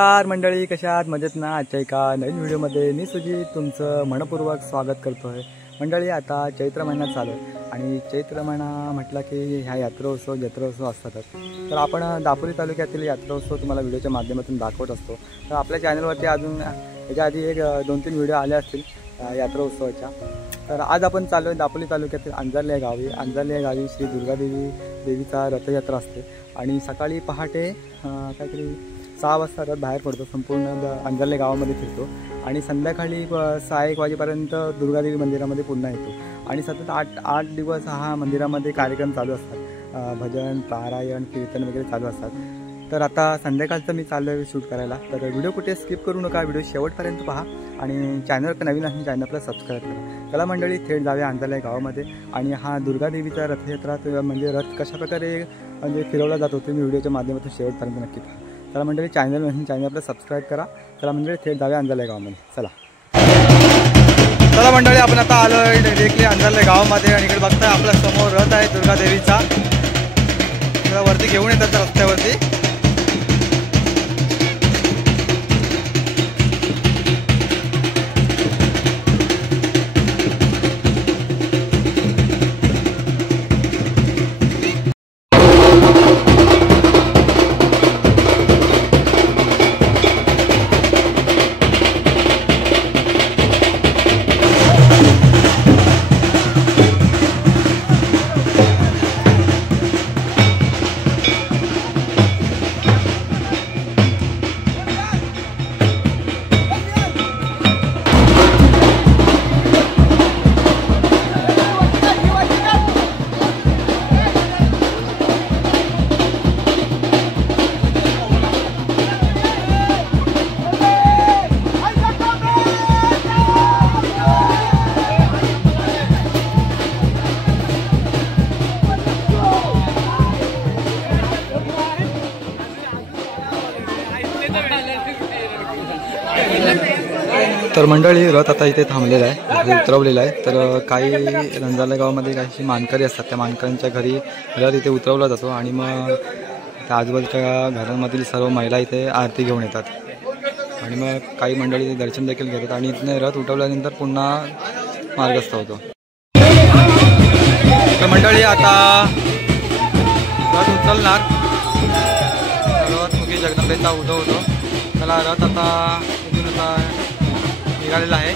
नमस्कार मंडळी, कशा आहात? मजेत ना? आजच्या एका नवीन व्हिडिओमध्ये मी सुजित तुमचं मनपूर्वक स्वागत करतो आहे. मंडळी, आता चैत्र महिना चालू आहे आणि चैत्र महिना म्हटलं की ह्या जत्रोत्सव असतातच. तर आपण दापोली तालुक्यातील यात्रोत्सव तुम्हाला व्हिडिओच्या माध्यमातून दाखवत असतो. तर आपल्या चॅनलवरती अजून याच्या आधी एक 2-3 व्हिडिओ आले असतील यात्रोत्सवाच्या. तर आज आपण चालू आहे दापोली तालुक्यातील अंजरले गावी श्री देवीचा रथयात्रा असते आणि सकाळी पहाटे काहीतरी 6 वाजता रथ बाहेर पडतो, संपूर्ण अंजरले गावामध्ये फिरतो आणि संध्याकाळी 6-1 वाजेपर्यंत दुर्गादेवी मंदिरामध्ये पुन्हा येतो आणि सतत 8 दिवस हा मंदिरामध्ये कार्यक्रम चालू असतात. भजन, पारायण, कीर्तन वगैरे चालू असतात. तर आता संध्याकाळचं मी चाललो आहे शूट करायला. तर व्हिडिओ कुठे स्किप करू नका, व्हिडिओ शेवटपर्यंत पहा आणि चॅनलवर नवीन असेल चॅनलला सबस्क्राईब करा. चला मंडळी, थेट जाऊया अंजरले गावामध्ये आणि हा दुर्गादेवीचा रथयात्रा म्हणजे रथ कशाप्रकारे म्हणजे फिरवला जातो तुम्ही व्हिडिओच्या माध्यमातून शेवटपर्यंत नक्की पहा. चला मंडळी, चॅनलला सबस्क्राईब करा. चला मंडळी, थेट जाऊया अंजरले गावामध्ये. चला मंडळी, आपण आता आलो आहे डायरेक्टली अंजरले गावामध्ये आणि इकडे बघताय आपल्या समोर रथ आहे दुर्गादेवीचा. वरती घेऊन येतात रस्त्यावरती. तर मंडळी, रथ आता इथे थांबलेला आहे, उतरवलेला आहे. तर काही अंजरले गावामध्ये काही मानकरी असतात, त्या मानकऱ्यांच्या घरी रथ इथे उतरवला जातो आणि मग त्या आजूबाजूच्या घरांमधील सर्व महिला इथे आरती घेऊन येतात आणि मग काही मंडळी इथे दर्शन देखील घेतात आणि इथे रथ उठवल्यानंतर पुन्हा मार्गस्थ होतो. तर मंडळी, आता रथ उचलणार. रथ मुखी जगदंबेचा उठवतो. त्याला रथ आता इथून आता निघालेला आहे.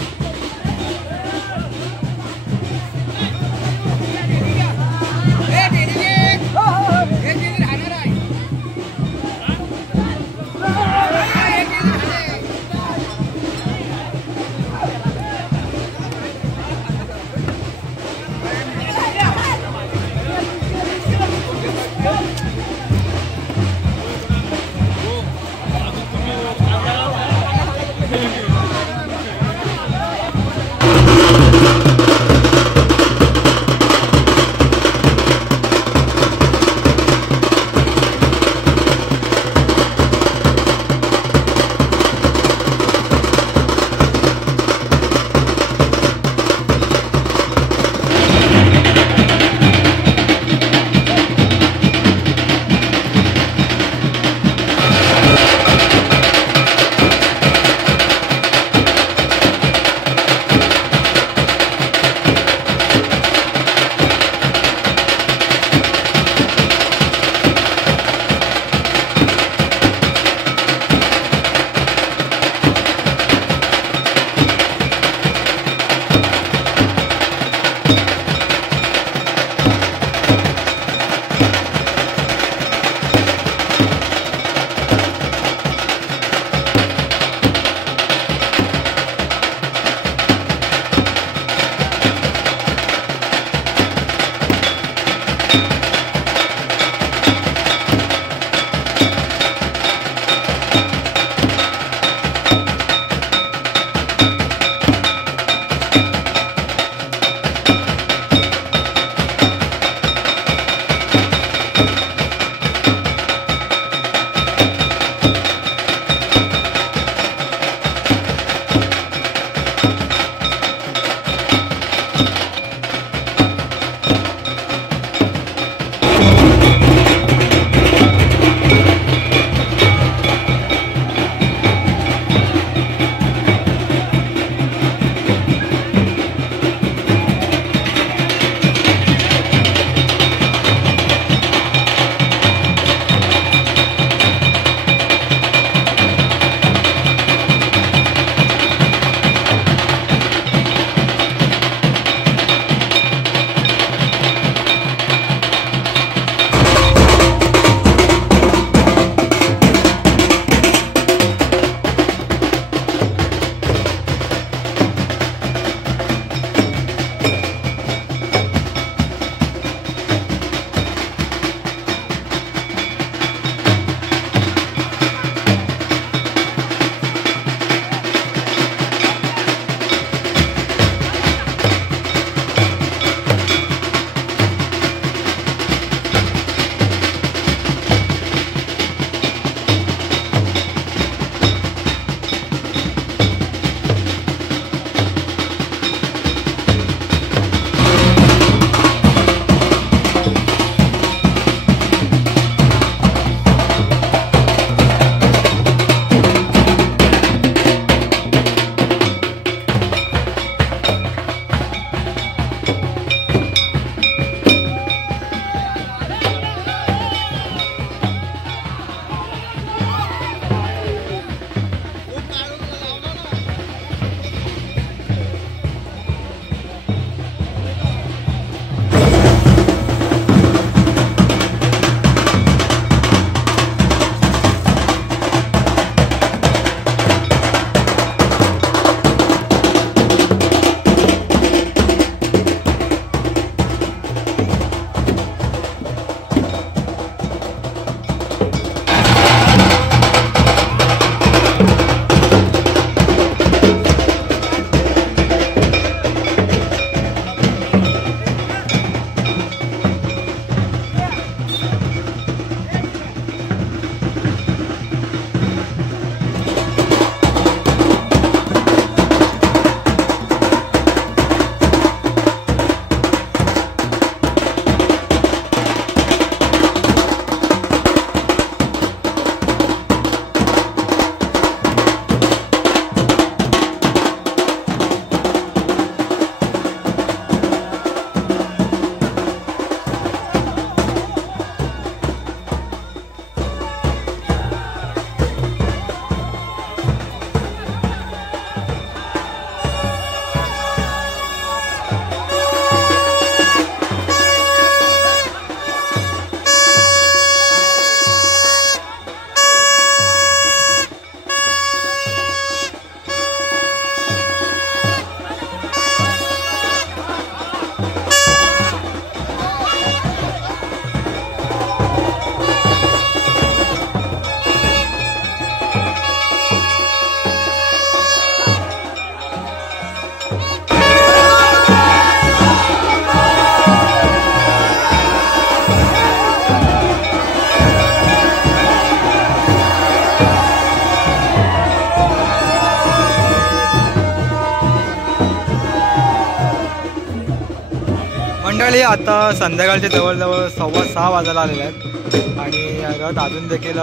मंडळी आता संध्याकाळचे जवळजवळ 6:15 वाजायला आलेले आहेत आणि रथ अजून देखील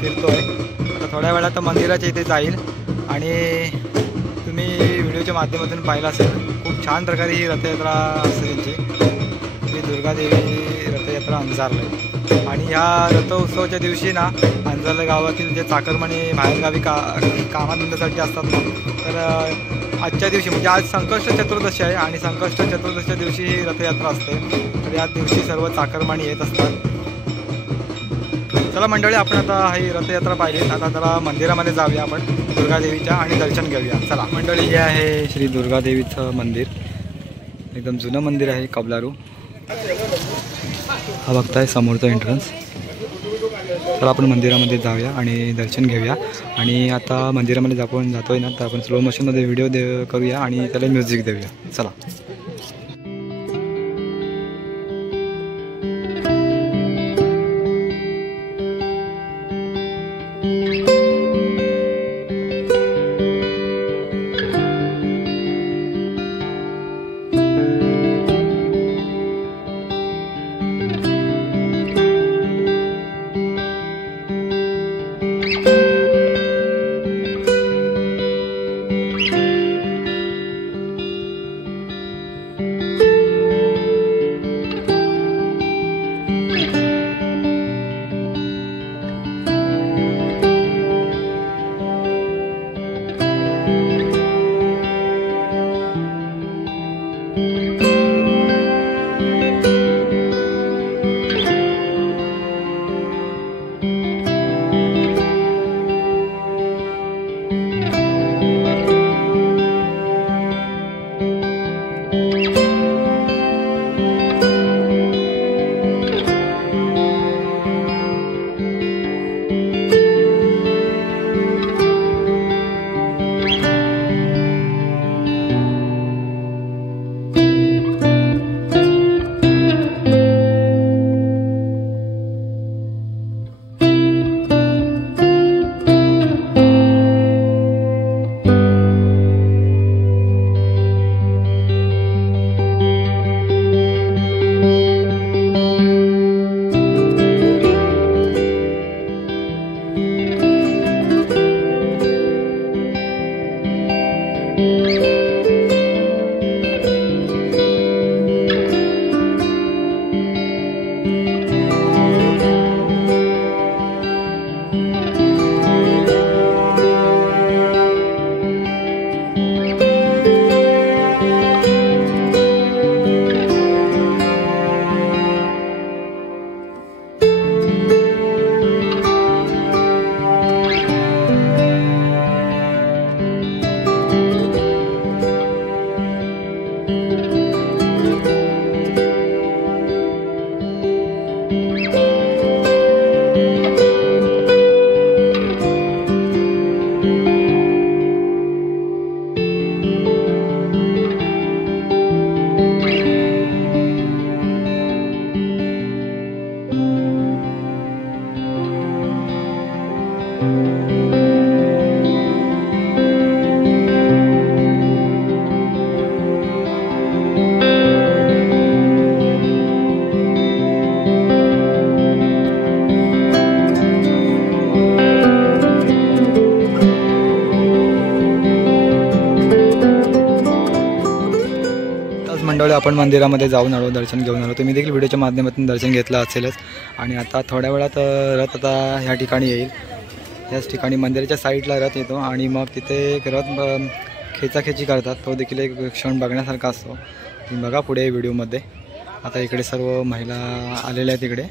फिरतोय. आता थोड्या वेळात मंदिराच्या इथे जाईल आणि तुम्ही व्हिडिओच्या माध्यमातून पाहिलं असेल खूप छान प्रकारे ही रथयात्रा असते त्यांची. श्री दुर्गादेवी रथयात्रा अंजारला आहे आणि ह्या रथोत्सवाच्या दिवशी ना अंजारला गावातील जे चाकरमाने बाहेरगावी कामाधंद्यासाठी असतात ना, तर आजच्या दिवशी म्हणजे आज संकष्ट चतुर्दशी आहे आणि संकष्ट चतुर्दशीच्या दिवशी ही रथयात्रा असते. तर या दिवशी सर्व चाकरमानी येत असतात. चला मंडळी, आपण आता ही रथयात्रा पाहिली. आता जरा मंदिरामध्ये जाऊया आपण दुर्गादेवीच्या आणि दर्शन घेऊया. चला मंडळी, हे आहे श्री दुर्गादेवीचं मंदिर. एकदम जुनं मंदिर आहे, कबलारू. हा बघताय समोरचा एंट्रन्स. तर आपण मंदिरामध्ये जाऊया आणि दर्शन घेऊया. आणि आता मंदिरामध्ये आपण जातोय ना, तर आपण स्लो मोशनमध्ये व्हिडिओ करूया आणि त्याला म्युझिक देऊया. चला. मंडळी, आपण मंदिरामध्ये जाऊन आलो, दर्शन घेऊन आलो. तुम्ही देखील व्हिडिओच्या माध्यमातून दर्शन घेतलं असेलच. आणि आता थोड्या वेळात रथ आता ह्या ठिकाणी येईल. याच ठिकाणी मंदिराच्या साईडला रथ येतो आणि मग तिथे एक रथ खेचाखेची करतात. तो देखील एक क्षण बघण्यासारखा असतो. तुम्ही बघा पुढे व्हिडिओमध्ये. आता इकडे सर्व महिला आलेल्या आहेत इकडे.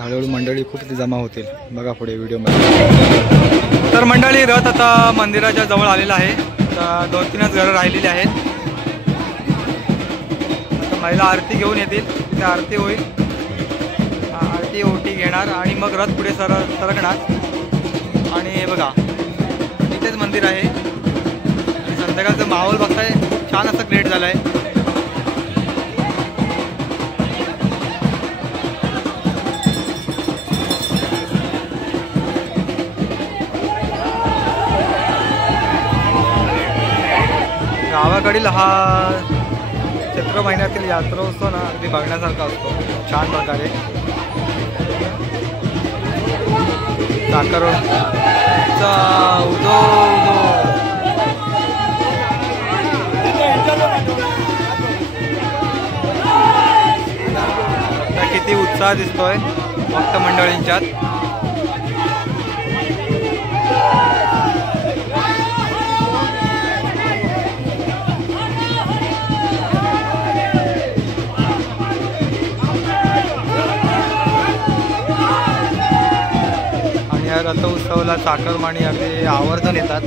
हळूहळू मंडळी खूप जमा होतील. बघा पुढे व्हिडिओमध्ये. तर मंडळी, रथ आता मंदिराच्या जवळ आलेला आहे. तर 2-3च घरं राहिलेली आहेत. महिला आरती घेऊन येतील. तिथे आरती होईल. आरती ओटी घेणार आणि मग रथ पुढे सरकणार. आणि हे बघा, इथेच मंदिर आहे. आणि संध्याकाळचं माहोल बघताय, खूप छान असं क्रिएट झालं आहे. गावाकडील हा चैत्र महिन्यातील यात्रोत्सव ना अगदी बघण्यासारखा असतो छान प्रकारे। साखरचा उदो आता किती उत्साह दिसतोय भक्त मंडळींच्यात। आणि या रथोत्सवाला चाकरमानी अगदी आवर्जून येतात।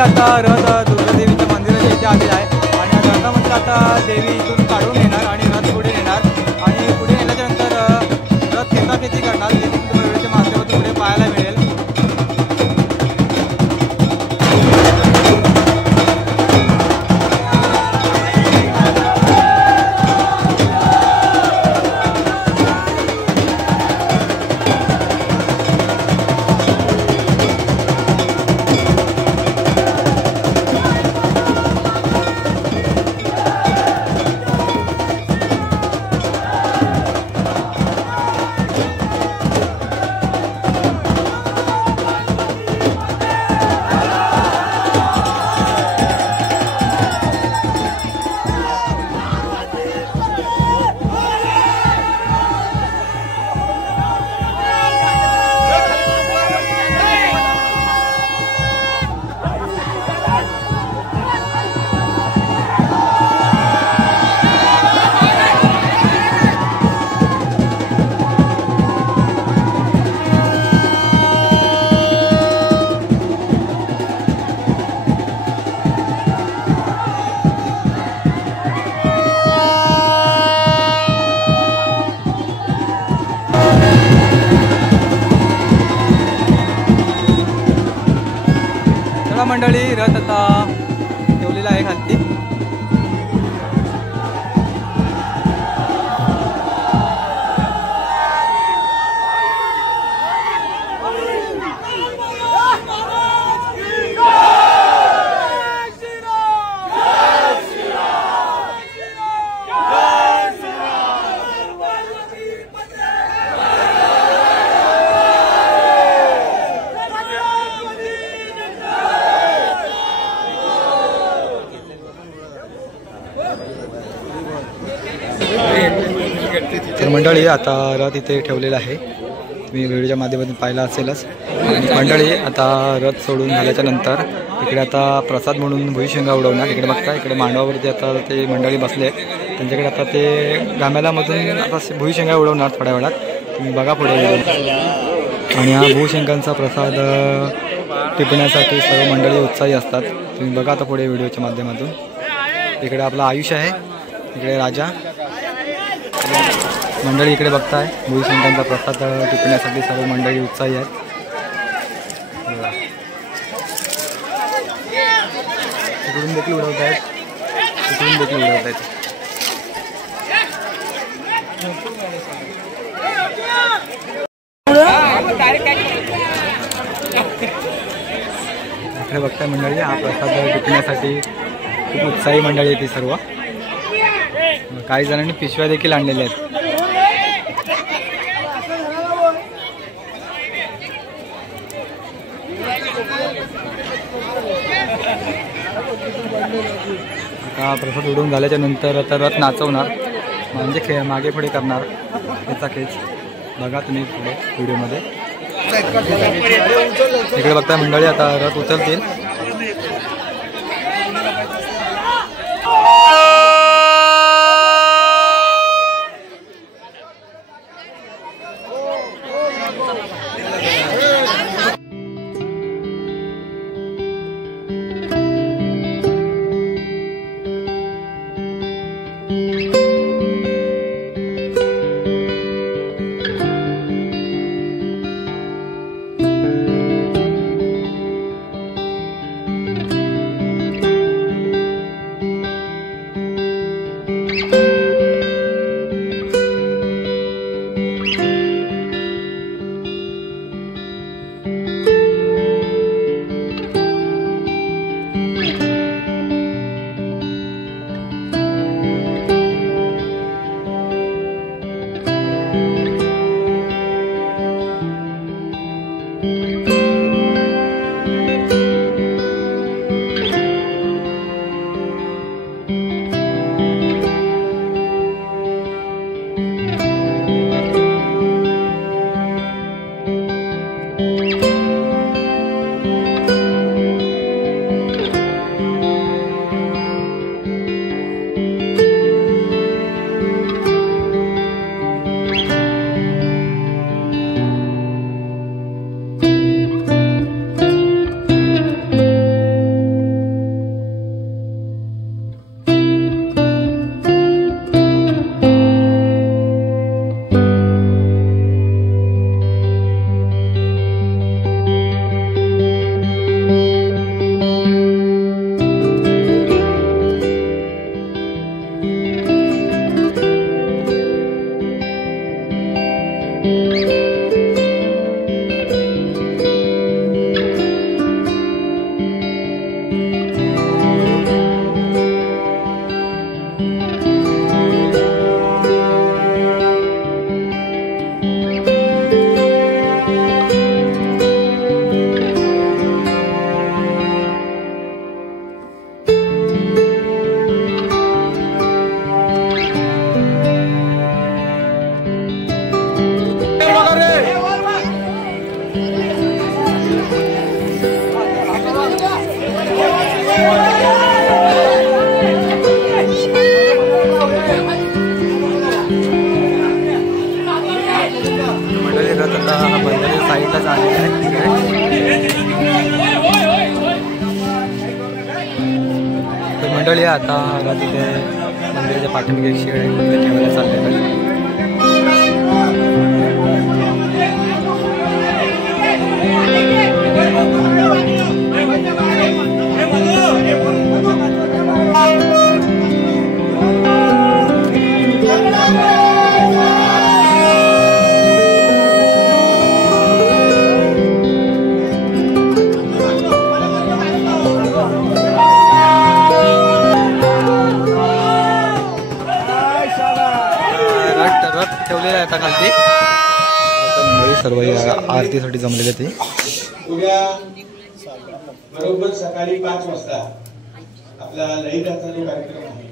आता रथ दुर्गादेवीच्या मंदिराच्या इथे आलेला आहे आणि या रथामध्ये आता देवी इथून काढून येणार आणि रथ पुढे नेणार आणि पुढे नेल्याच्या नंतर रथ खेचाखेची करणार, जे व्हिडिओच्या माध्यमातून पुढे पाहायला मिळेल। मंडळी रथ आता ठेवलेला आहे खाली। मंडळी आता रथ इथे ठेवलेला आहे, तुम्ही व्हिडिओच्या माध्यमातून पाहिला असेलच. आणि मंडळी आता रथ सोडून झाल्याच्या नंतर इकडे आता प्रसाद म्हणून भुईशेंगा उडवणार. इकडे बघता इकडे मांडवावरती आता ते मंडळी बसले, त्यांच्याकडे आता ते गाम्यालामधून आता भुईशेंगा उडवणार थोड्या वेळात, तुम्ही बघा पुढे. आणि हा भुईशेंगांचा प्रसाद टिपण्यासाठी सर्व मंडळी उत्साही असतात, तुम्ही बघा आता पुढे व्हिडिओच्या माध्यमातून. इकडे आपला आयुष आहे, इकडे राजा मंडळी इकडे बघताय. भुईशेंगांचा प्रसाद टिपण्यासाठी सर्व मंडळी उत्साही आहेत. इकडून देखील उडवत आहेत, इकडून देखील उडवत आहेत. इकडे बघताय मंडळी हा प्रसाद टिपण्यासाठी खूप उत्साही मंडळी आहे ती सर्व. काही जणांनी पिशव्या देखील आणलेल्या आहेत. आता प्रसाद उडवून झाल्याच्या नंतर आता रथ नाचवणार, म्हणजे मागे पुढे करणार त्याचा खेच बघा तुम्ही पुढे व्हिडिओमध्ये. इकडे बघताय मंडळी आता रथ उचलतील. मंडळी आता तिथे मंदिराच्या पाठीमागे शेड ठेवायला चाललेलं आहे. ठेवलेला आहे आता खालती. मंडळी सर्व आरतीसाठी जमलेले ते. उद्या बरोबर सकाळी 5 वाजता आपला लई दाताचा कार्यक्रम आहे.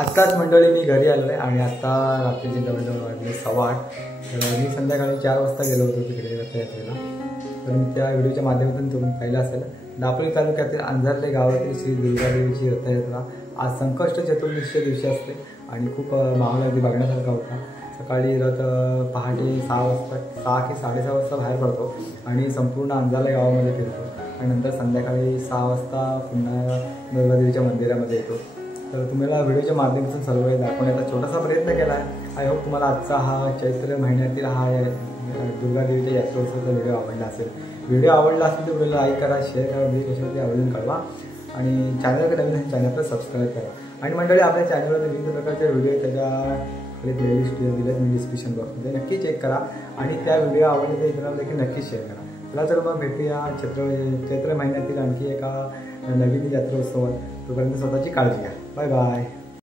आत्ताच मंडळी मी घरी आलो आहे आणि आता रात्रीचे जवळजवळ वाजले 8:15. तर मी संध्याकाळी 4 वाजता गेलो होतो तिकडे रथयात्रेला. तर मी त्या व्हिडिओच्या माध्यमातून तुम्ही पाहिलं असेल. दापोली तालुक्यातील अंजारले गावातील श्री दुर्गादेवीची रथयात्रा आज संकष्ट चतुर्दशीच्या दिवशी असते आणि खूप माहोल अगदी बघण्यासारखा होता. सकाळी रथ पहाटे 6 की 6:30 वाजता बाहेर पडतो आणि संपूर्ण अंजारले गावामध्ये फिरतो आणि नंतर संध्याकाळी 6 वाजता पुन्हा दुर्गादेवीच्या मंदिरामध्ये येतो. तर तुम्हाला व्हिडिओच्या माध्यमातून सर्व दाखवण्याचा छोटासा प्रयत्न केला आहे. आय होप तुम्हाला आजचा हा चैत्र महिन्यातील हा दुर्गादेवीच्या यात्रोत्सवाचा व्हिडिओ आवडला असेल. व्हिडिओ आवडला असेल तर व्हिडिओला लाईक करा, शेअर करा, व्हिडिओ कशावरती आवडून कळवा आणि चॅनलकडे नवीन असेल चॅनलला सबस्क्राईब करा. आणि मंडळी आपल्या चॅनलवर विविध प्रकारचे व्हिडिओ त्याच्या प्लेलिस्ट दिल्यात मी डिस्क्रिप्शन बॉक्समध्ये नक्की चेक करा आणि त्या व्हिडिओ आवडले तर इतरांना देखील नक्की शेअर करा. चला तर मग भेटूया चैत्र महिन्यातील आणखी एका नवीन यात्रोत्सवात. तोपर्यंत स्वतःची काळजी घ्या. Bye bye.